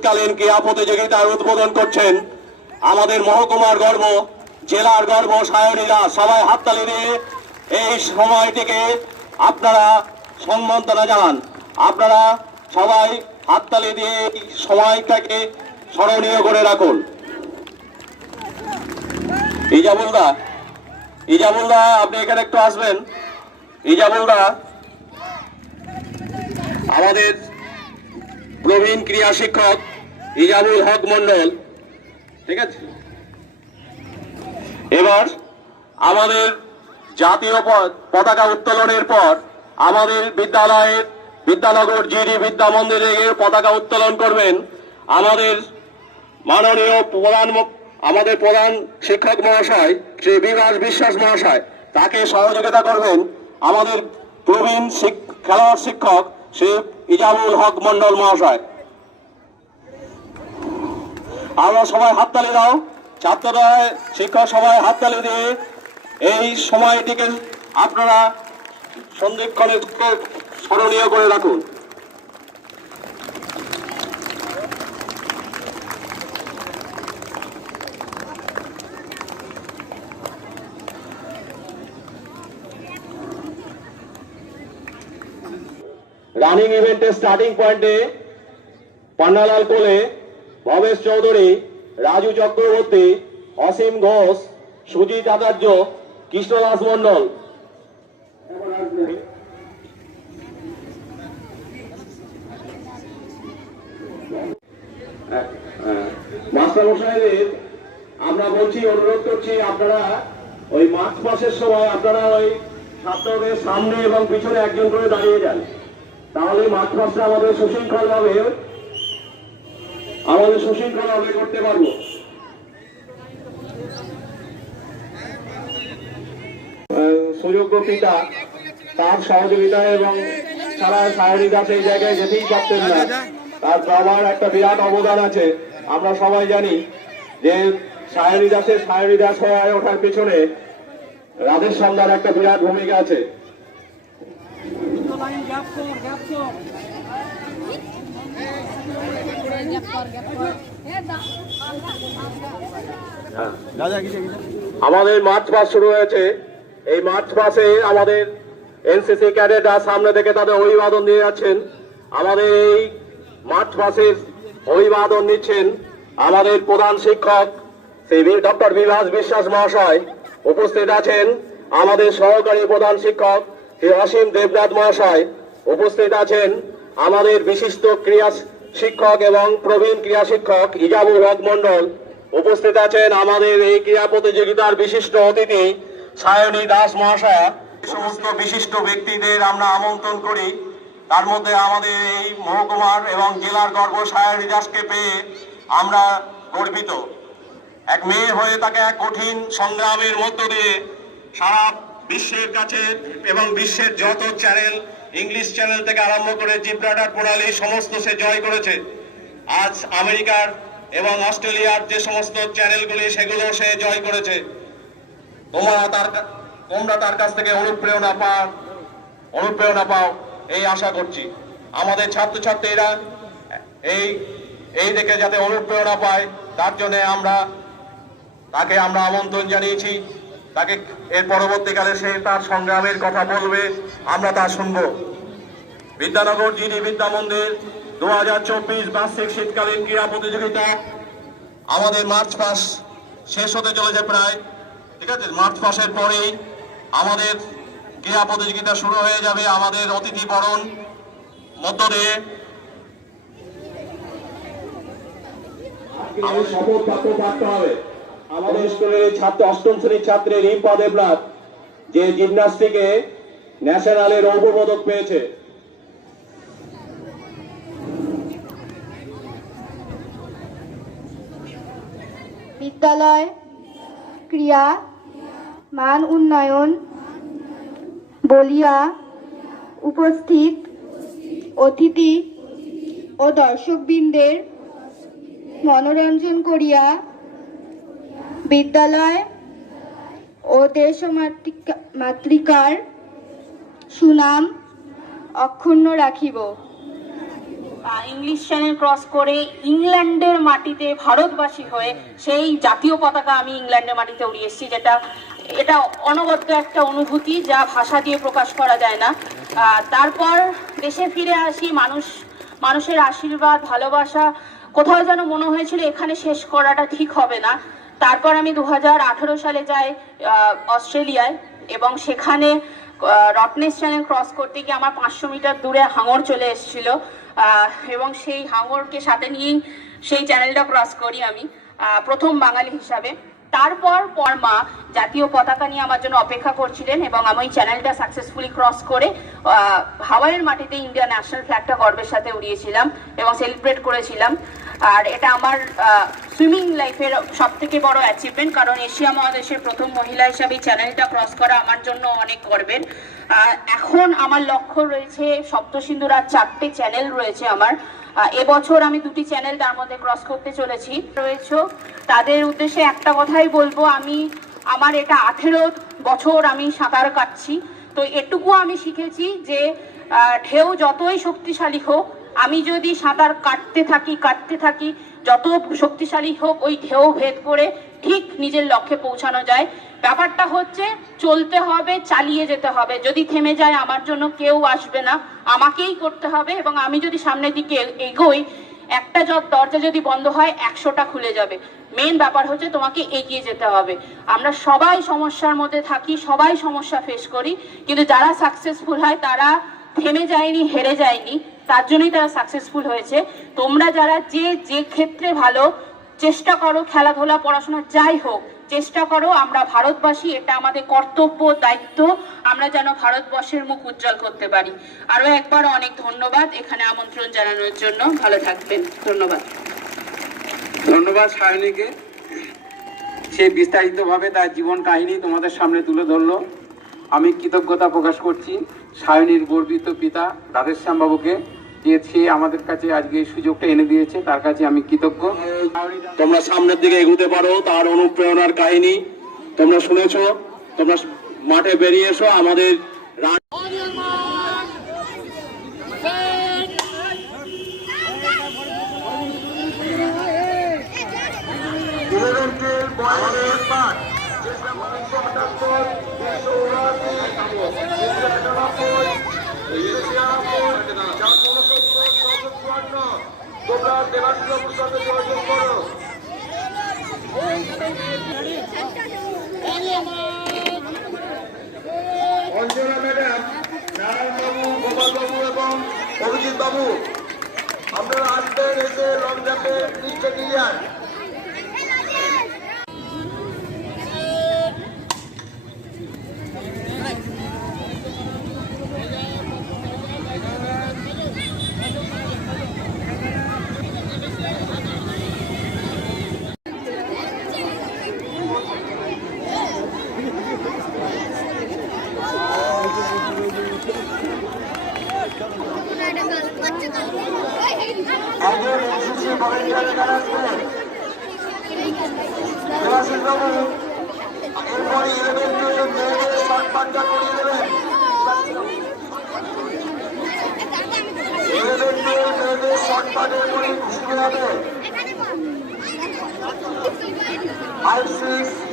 শীতকালীন ক্রীড়া প্রতিযোগিতার উদ্বোধন করছেন আমাদের মহকুমার গর্ব, জেলার গর্ব সায়নীরা। সবাই হাততালি দিয়ে এই সময়টিকে আপনারা সম্মাননা জানান। আপনারা সবাই হাততালি দিয়ে এই সময়টাকে স্মরণীয় করে রাখুন। ইজাবুলদা আপনি এখানে একটু আসবেন। ইজাবুলদা আমাদের প্রবীণ ক্রীড়া শিক্ষক ইজাবুল হক মন্ডল, ঠিক আছে। এবার আমাদের জাতীয় পতাকা উত্তোলনের পর আমাদের বিদ্যালয়ের বিদ্যানগর জিডি বিদ্যা মন্দিরে পতাকা উত্তোলন করবেন আমাদের মাননীয় প্রধান শিক্ষক মহাশয় শ্রী বিভাস বিশ্বাস মহাশয়। তাকে সহযোগিতা করবেন আমাদের প্রবীণ খেলোয়াড় শিক্ষক শ্রী ইজাবুল হক মন্ডল মহাশয়। আমরা সবাই হাততালি দাও, ছাত্ররা শিক্ষক সবাই হাততালি দিয়ে এই সময়টিকে আপনারা সন্ধিক্ষণে স্মরণীয় করে রাখুন। রানিং ইভেন্টের স্টার্টিং পয়েন্টে পান্নালাল কোলে, ভবেশ চৌধুরী, রাজু চক্রবর্তী, অসীম ঘোষ, সুজিত আচার্য, কৃষ্ণদাস মন্ডল। মাস্টারমশাইদের আমরা বলছি, অনুরোধ করছি, আপনারা ওই মার্চ পাসের সময় আপনারা ওই ছাত্রদের সামনে এবং পিছনে একজন করে দাঁড়িয়ে যান, তাহলে মার্চ পাসটা আমাদের সুশৃঙ্খলভাবে করতে পারবো। সুযোগ্য পিতা তার সহযোগিতায় এবং সারা সায়নী দাস এই জায়গায় যেতেই পারতেন না, তার বাবার একটা বিরাট অবদান আছে। আমরা সবাই জানি যে সায়নী দাস হয়ে ওঠার পেছনে রাধের সন্ধ্যার একটা বিরাট ভূমিকা আছে। আমাদের মার্চ পাস শুরু হয়েছে। এই মার্চ পাসে আমাদের এনসিসি ক্যাডেটরা সামনে থেকে তাদের অভিবাদন দিয়ে যাচ্ছেন। আমাদের এই মার্চ পাসের অভিবাদন নিচ্ছেন আমাদের প্রধান শিক্ষক শ্রী ডক্টর বিভাস বিশ্বাস মহাশয়। উপস্থিত আছেন আমাদের সহকারী প্রধান শিক্ষক শ্রী অসীম দেবনাথ মহাশয়। উপস্থিত আছেন আমাদের বিশিষ্ট ক্রীড়া শিক্ষক এবং প্রবীণ ক্রীড়া শিক্ষক ইজাবুল হক মন্ডল। উপস্থিত আছেন আমাদের এই ক্রীড়া প্রতিযোগিতার বিশিষ্ট অতিথি সায়নী দাস মহাশয়া। সমস্ত বিশিষ্ট ব্যক্তিদের আমরা আমন্ত্রণ করি। তার মধ্যে আমাদের এই মহকুমার এবং জেলার গর্ব সায়নী দাসকে পেয়ে আমরা গর্বিত। এক মেয়ে হয়ে তাকে এক কঠিন সংগ্রামের মধ্য দিয়ে সারা বিশ্বের কাছে এবং বিশ্বের যত চ্যানেল, ইংলিশ চ্যানেল থেকে আরম্ভ করে জিব্রাল্টার প্রণালী সমস্ত সে জয় করেছে। আজ আমেরিকার এবং অস্ট্রেলিয়ার যে সমস্ত চ্যানেলগুলি সেগুলো সে জয় করেছে। তোমরা তার কাছ থেকে অনুপ্রেরণা পাও এই আশা করছি। আমাদের ছাত্রছাত্রীরা এই দেখে যাতে অনুপ্রেরণা পায় তার জন্য তাকে আমরা আমন্ত্রণ জানিয়েছি। তাকে এর পরবর্তীকালে সে তার সংগ্রামের কথা বলবে, আমরা তা শুনব। বিদ্যানগর জিডি বিদ্যা মন্দির 2024 বার্ষিক শীতকালীন ক্রীড়া প্রতিযোগিতা। আমাদের মার্চ পাস শেষ হতে চলেছে প্রায়, ঠিক আছে। মার্চ পাসের পরেই আমাদের ক্রীড়া প্রতিযোগিতা শুরু হয়ে যাবে। আমাদের অতিথি বরণ মধ্য দিয়ে শপথ বাক্য পাঠতে হবে। আমাদের স্কুলের ছাত্র, অষ্টম শ্রেণীর ছাত্রী রিম্পা দেবনাথ, যে জিমন্যাস্টিকে ন্যাশনালে রৌপ্য পদক পেয়েছে। বিদ্যালয় ক্রীড়া মান উন্নয়ন বলিয়া উপস্থিত অতিথি ও দর্শকবৃন্দের মনোরঞ্জন করিয়া বিদ্যালয় ও দেশমাতৃকার সুনাম অক্ষুণ্ণ রাখিব। ইংলিশ চ্যানেল ক্রস করে ইংল্যান্ডের মাটিতে ভারতবাসী হয়ে সেই জাতীয় পতাকা আমি ইংল্যান্ডের মাটিতে উড়িয়ে এসেছি, এটা অনবদ্য একটা অনুভূতি যা ভাষা দিয়ে প্রকাশ করা যায় না। তারপর দেশে ফিরে আসি, মানুষের আশীর্বাদ, ভালোবাসা, কোথাও যেন মনে হয়েছিল এখানে শেষ করাটা ঠিক হবে না। তারপর আমি 2018 সালে যাই অস্ট্রেলিয়ায়, এবং সেখানে রটনেস চ্যানেল ক্রস করতে গিয়ে আমার 500 মিটার দূরে হাঙর চলে এসেছিল, এবং সেই হাঙরকে সাথে নিয়েই সেই চ্যানেলটা ক্রস করি আমি প্রথম বাঙালি হিসাবে। তারপর মা জাতীয় পতাকা নিয়ে আমার জন্য অপেক্ষা করছিলেন, এবং আমি ওই চ্যানেলটা সাকসেসফুলি ক্রস করে হাওয়াইয়ের মাটিতে ইন্ডিয়ান ন্যাশনাল ফ্ল্যাগটা গর্বের সাথে উড়িয়েছিলাম এবং সেলিব্রেট করেছিলাম। আর এটা আমার সুইমিং লাইফের সব থেকে বড় অ্যাচিভমেন্ট, কারণ এশিয়া মহাদেশের প্রথম মহিলা হিসাবে চ্যানেলটা ক্রস করা আমার জন্য অনেক গর্বের। এখন আমার লক্ষ্য রয়েছে সপ্তসিন্ধুর আর 4টে চ্যানেল রয়েছে আমার। এবছর আমি 2টি চ্যানেল তার মধ্যে ক্রস করতে চলেছি রয়েছে। তাদের উদ্দেশ্যে একটা কথাই বলবো, আমার এটা 18 বছর আমি সাঁতার কাটছি, তো এটুকু আমি শিখেছি যে ঢেউ যতই শক্তিশালী হোক, আমি যদি সাঁতার কাটতে থাকি, যত শক্তিশালী হোক ওই ঢেউ ভেদ করে ঠিক নিজের লক্ষ্যে পৌঁছানো যায়। ব্যাপারটা হচ্ছে চলতে হবে, চালিয়ে যেতে হবে। যদি থেমে যায় আমার জন্য কেউ আসবে না, আমাকেই করতে হবে। এবং আমি যদি সামনের দিকে এগোই, একটা দরজা যদি বন্ধ হয় 100টা খুলে যাবে। মেন ব্যাপার হচ্ছে তোমাকে এগিয়ে যেতে হবে। আমরা সবাই সমস্যার মধ্যে থাকি, সবাই সমস্যা ফেস করি, কিন্তু যারা সাকসেসফুল হয় তারা থেমে যায়নি, হেরে যায়নি, তার জন্যই তারা সাকসেসফুল হয়েছে। তোমরা যারা যে ক্ষেত্রে ভালো, চেষ্টা করো, খেলাধুলা, পড়াশোনা যাই হোক, চেষ্টা করো। আমরা ভারতবাসী, এটা আমাদের কর্তব্য, দায়িত্ব, আমরা যেন ভারতবর্ষের মুখ উজ্জ্বল করতে পারি। আরো একবার অনেক ধন্যবাদ এখানে আমন্ত্রণ জানানোর জন্য। ভালো থাকবেন, ধন্যবাদ। ধন্যবাদ সায়নীকে, সে বিস্তারিতভাবে তার জীবন কাহিনী তোমাদের সামনে তুলে ধরলো। আমি কৃতজ্ঞতা প্রকাশ করছি সায়নীর গর্বিত পিতা রাধেশ্যাম বাবুকে, যে সে আমাদের কাছে আজকে এই সুযোগটা এনে দিয়েছে, তার কাছে আমি কৃতজ্ঞ। তোমরা সামনের দিকে এগোতে পারো, তার অনুপ্রেরণার কাহিনী তোমরা শুনেছো। তোমরা মাঠে বেরিয়ে এসো। আমাদের তোমরা দেবাশীর সাথে যোগাযোগ করো। অঞ্জনা ম্যাডাম, নারায়ণ বাবু, গোপাল বাবু এবং অভিজিৎ বাবু, আপনারা আসবেন, এসে লং জাম্পে লিস্টে ক্লিয়ার।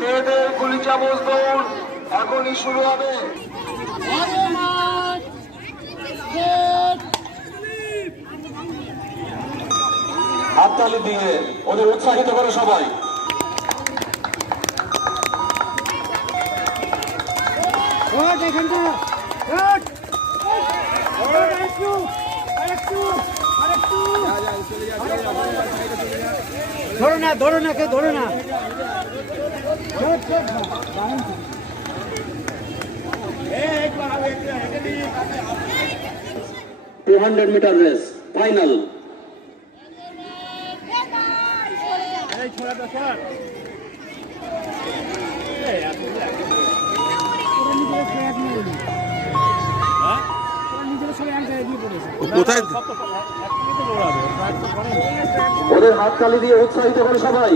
মেয়েদের গুলি চামচ দৌড় এখনই শুরু হবে। হাততালি দিয়ে ওদের উৎসাহিত করে সবাই। ধরো না কেউ ধরো না। 200 মিটার রেস ফাইনাল। কোথায় ওদের হাততালি দিয়ে উৎসাহিত করে সবাই।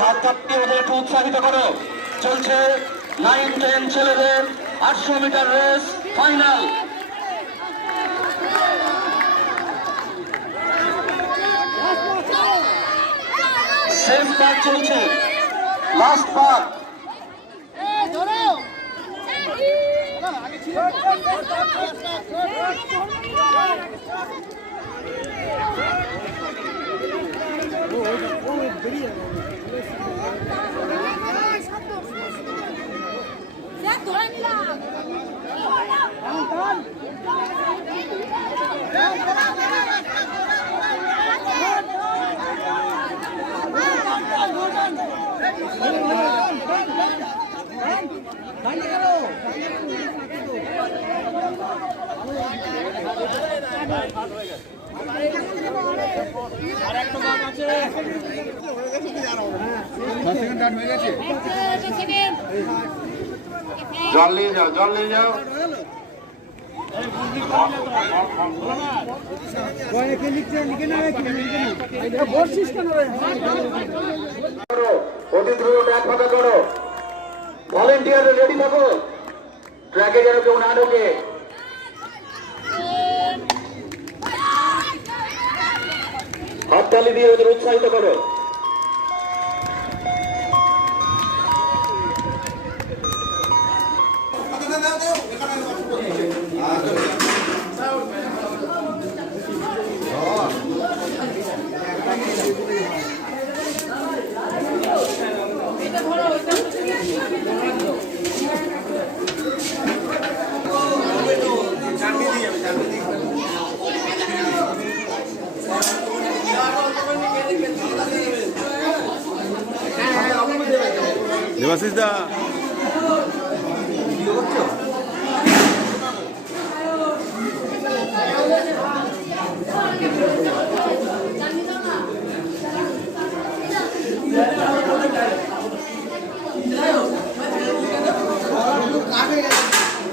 হাততালি ওদের একটু উৎসাহিত করো। চলছে 9-10 ছেলেদের 800 মিটার রেস ফাইনাল। শেষ পাক চলছে, লাস্ট পাক। জল নিয়ে যাও, জল নিয়ে যাও। অতি দ্রুত ট্র্যাক ফাঁকা করো, ভলেন্টিয়ার রেডি থাকো, ট্র্যাকে যেন কেউ না ঢোকে। হাততালি দিয়ে ওদের উৎসাহিত করো। দেবাশিস দা